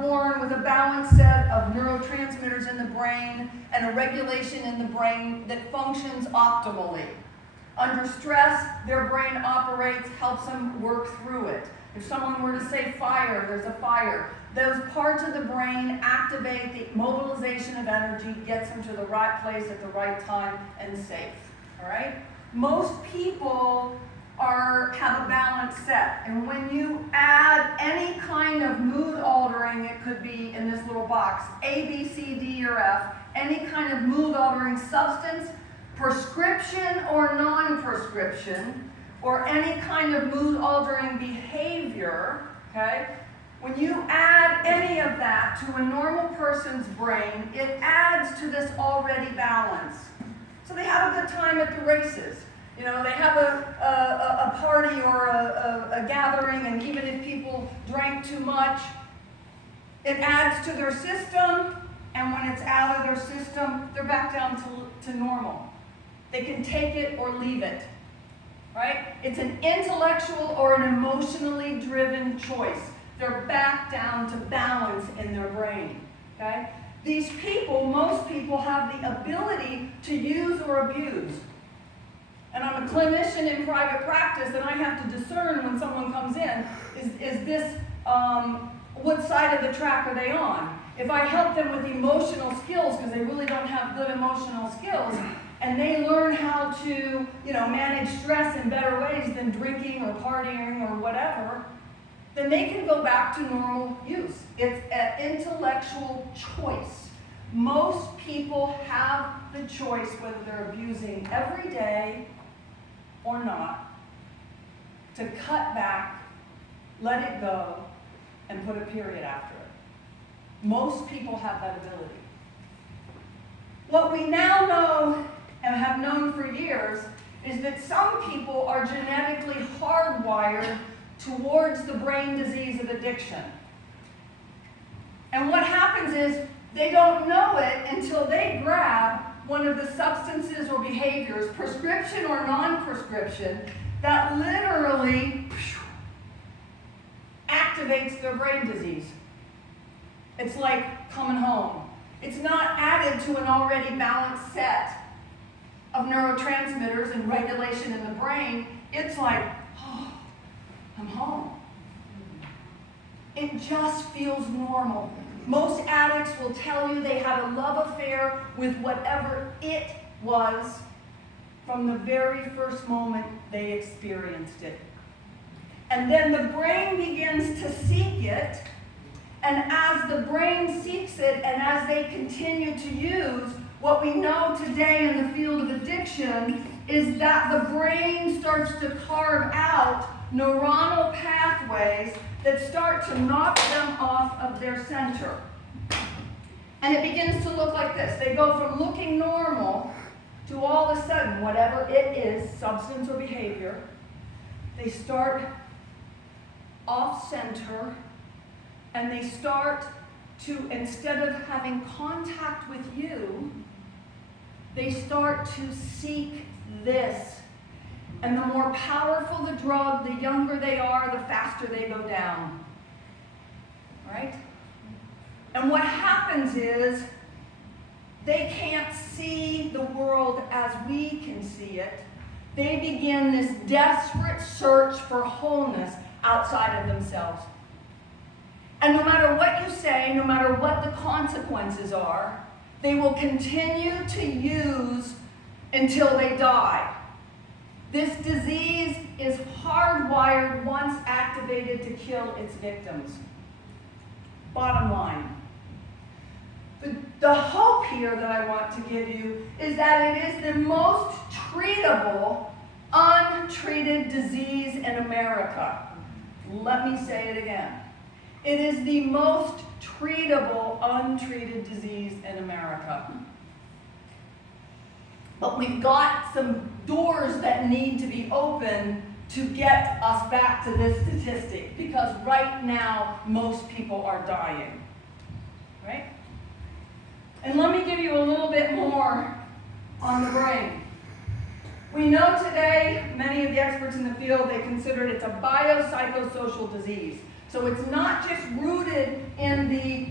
born with a balanced set of neurotransmitters in the brain and a regulation in the brain that functions optimally. Under stress, their brain operates, helps them work through it. If someone were to say fire, there's a fire. Those parts of the brain activate the mobilization of energy, gets them to the right place at the right time and safe. All right? Most people have a balanced set, and when you add any kind of mood altering, it could be in this little box, A, B, C, D, or F, any kind of mood altering substance, prescription or non-prescription, or any kind of mood altering behavior, okay? When you add any of that to a normal person's brain, it adds to this already balance. So they have a good time at the races. You know, they have a party or a gathering, and even if people drank too much, it adds to their system, and when it's out of their system, they're back down to normal. They can take it or leave it, right? It's an intellectual or an emotionally driven choice. They're back down to balance in their brain, okay? These people, most people, have the ability to use or abuse. And I'm a clinician in private practice, and I have to discern when someone comes in, is this, what side of the track are they on? If I help them with emotional skills, because they really don't have good emotional skills, and they learn how to, manage stress in better ways than drinking or partying or whatever, then they can go back to normal use. It's an intellectual choice. Most people have the choice whether they're abusing every day or not, to cut back, let it go, and put a period after it. Most people have that ability. What we now know and have known for years is that some people are genetically hardwired towards the brain disease of addiction. And what happens is they don't know it until they grab one of the substances or behaviors, prescription or non-prescription, that literally activates their brain disease. It's like coming home. It's not added to an already balanced set of neurotransmitters and regulation in the brain. It's like, oh, I'm home. It just feels normal. Most addicts will tell you they had a love affair with whatever it was from the very first moment they experienced it. And then the brain begins to seek it, and as the brain seeks it, and as they continue to use, what we know today in the field of addiction is that the brain starts to carve out neuronal pathways that start to knock them off of their center. And it begins to look like this. They go from looking normal to all of a sudden, whatever it is, substance or behavior, they start off-center, and they start to, instead of having contact with you, they start to seek this. And the more powerful the drug, the younger they are, the faster they go down. Right? And what happens is they can't see the world as we can see it. They begin this desperate search for wholeness outside of themselves. And no matter what you say, no matter what the consequences are, they will continue to use until they die. This disease is hardwired once activated to kill its victims. Bottom line. The hope here that I want to give you is that it is the most treatable, untreated disease in America. Let me say it again. It is the most treatable, untreated disease in America. But we've got some doors that need to be open to get us back to this statistic, because right now, most people are dying. Right? And let me give you a little bit more on the brain. We know today, many of the experts in the field, they consider it a biopsychosocial disease. So it's not just rooted in the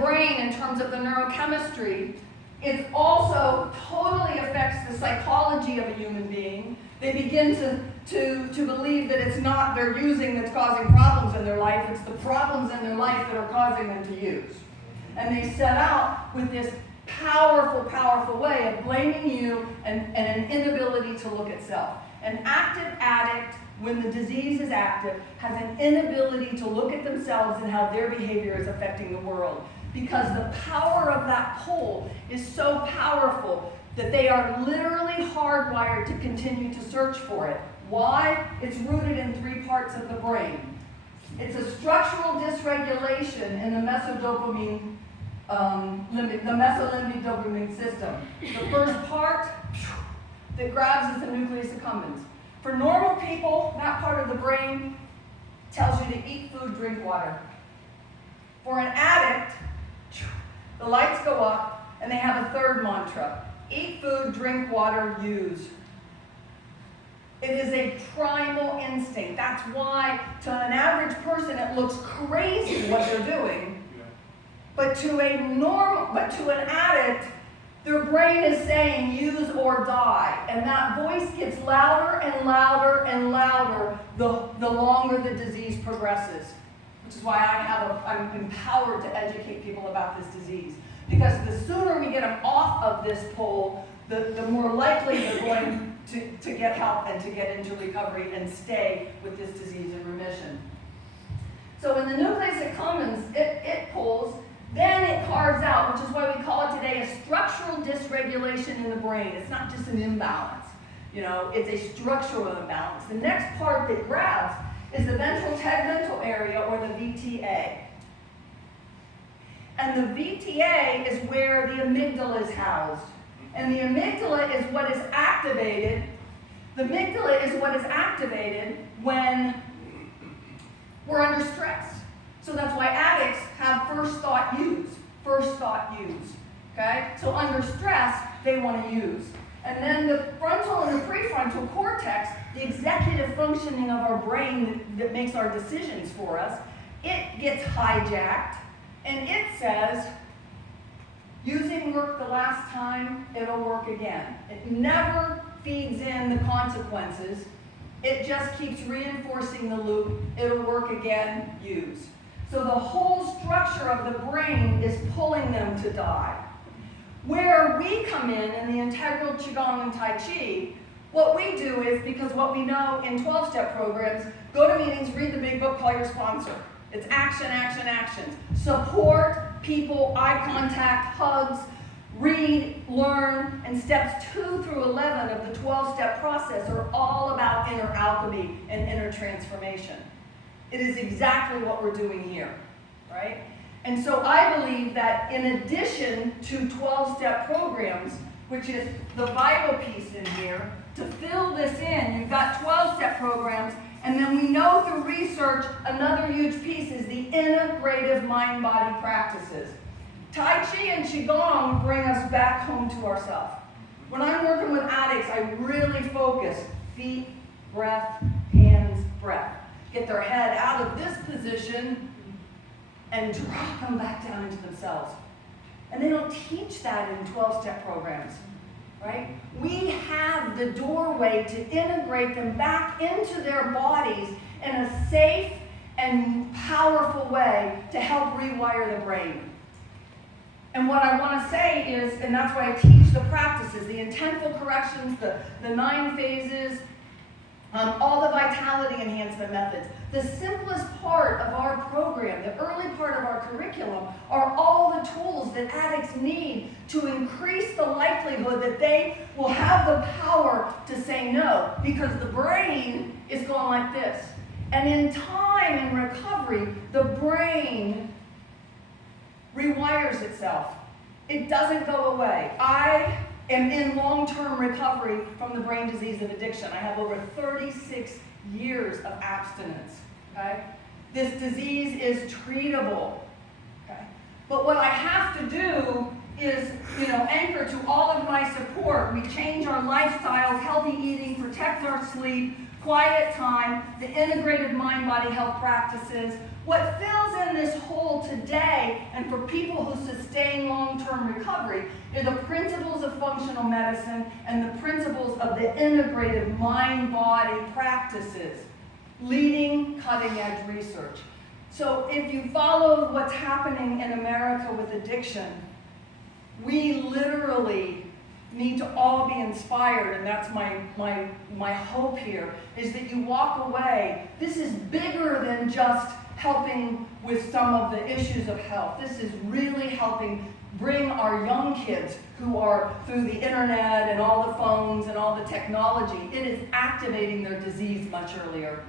brain in terms of the neurochemistry. It also totally affects the psychology of a human being. They begin to believe that it's not their using that's causing problems in their life, it's the problems in their life that are causing them to use. And they set out with this powerful, powerful way of blaming you and an inability to look at self. An active addict, when the disease is active, has an inability to look at themselves and how their behavior is affecting the world. Because the power of that pull is so powerful that they are literally hardwired to continue to search for it. Why? It's rooted in 3 parts of the brain. It's a structural dysregulation in the mesodopamine, the mesolimbic dopamine system. The first part that grabs is the nucleus accumbens. For normal people, that part of the brain tells you to eat food, drink water. For an addict, the lights go up and they have a third mantra. Eat food, drink water, use. It is a primal instinct. That's why to an average person it looks crazy what they're doing. But to an addict, their brain is saying use or die. And that voice gets louder and louder and louder the longer the disease progresses. Which is why I'm empowered to educate people about this disease. Because the sooner we get them off of this pole, the more likely they're going to get help and to get into recovery and stay with this disease in remission. So when the nucleus accumbens, it pulls, then it carves out, which is why we call it today a structural dysregulation in the brain. It's not just an imbalance. It's a structural imbalance. The next part that grabs is the ventral tegmental area, or the VTA. And the VTA is where the amygdala is housed. And the amygdala is what is activated. The amygdala is what is activated when we're under stress. So that's why addicts have first thought use. First thought use. Okay? So under stress, they want to use. And then the frontal and the prefrontal cortex, the executive functioning of our brain that makes our decisions for us, it gets hijacked and it says, using worked the last time, it'll work again. It never feeds in the consequences. It just keeps reinforcing the loop. It'll work again, use. So the whole structure of the brain is pulling them to die. Where we come in the integral Qigong and Tai Chi, what we do is, because what we know in 12-step programs, go to meetings, read the big book, call your sponsor. It's action, action, actions. Support, people, eye contact, hugs, read, learn, and steps 2 through 11 of the 12-step process are all about inner alchemy and inner transformation. It is exactly what we're doing here, right? And so I believe that in addition to 12-step programs, which is the vital piece in here, to fill this in, you've got 12-step programs, and then we know through research, another huge piece is the integrative mind-body practices. Tai Chi and Qigong bring us back home to ourselves. When I'm working with addicts, I really focus feet, breath, hands, breath. Get their head out of this position and drop them back down into themselves. And they don't teach that in 12-step programs, right? We have the doorway to integrate them back into their bodies in a safe and powerful way to help rewire the brain. And what I want to say is, and that's why I teach the practices, the intentful corrections, the 9 phases, all the vitality enhancement methods. The simplest part of our program, the early part of our curriculum, are all the tools that addicts need to increase the likelihood that they will have the power to say no, because the brain is going like this. And in time and recovery, the brain rewires itself. It doesn't go away. I am in long-term recovery from the brain disease of addiction. I have over 36 years of abstinence, okay? This disease is treatable, okay? But what I have to do is, anchor to all of my support. We change our lifestyles, healthy eating, protect our sleep, quiet time, the integrated mind-body health practices. What fills in this hole today, and for people who sustain long-term recovery, are the principles of functional medicine and the principles of the integrated mind-body practices, leading cutting-edge research. So if you follow what's happening in America with addiction, we literally need to all be inspired, and that's my hope here, is that you walk away. This is bigger than just helping with some of the issues of health. This is really helping bring our young kids who are through the internet and all the phones and all the technology, it is activating their disease much earlier.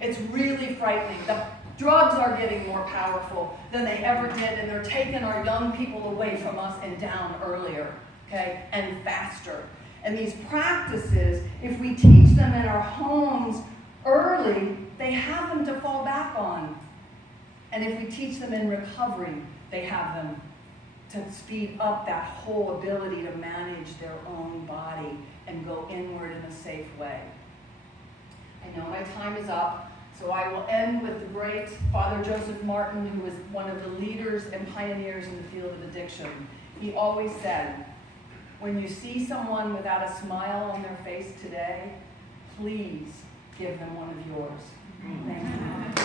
It's really frightening. The drugs are getting more powerful than they ever did, and they're taking our young people away from us and down earlier, okay, and faster. And these practices, if we teach them in our homes early, they have them to fall back on. And if we teach them in recovery, they have them to speed up that whole ability to manage their own body and go inward in a safe way. I know my time is up, so I will end with the great Father Joseph Martin, who was one of the leaders and pioneers in the field of addiction. He always said, when you see someone without a smile on their face today, please give them one of yours. Thank you.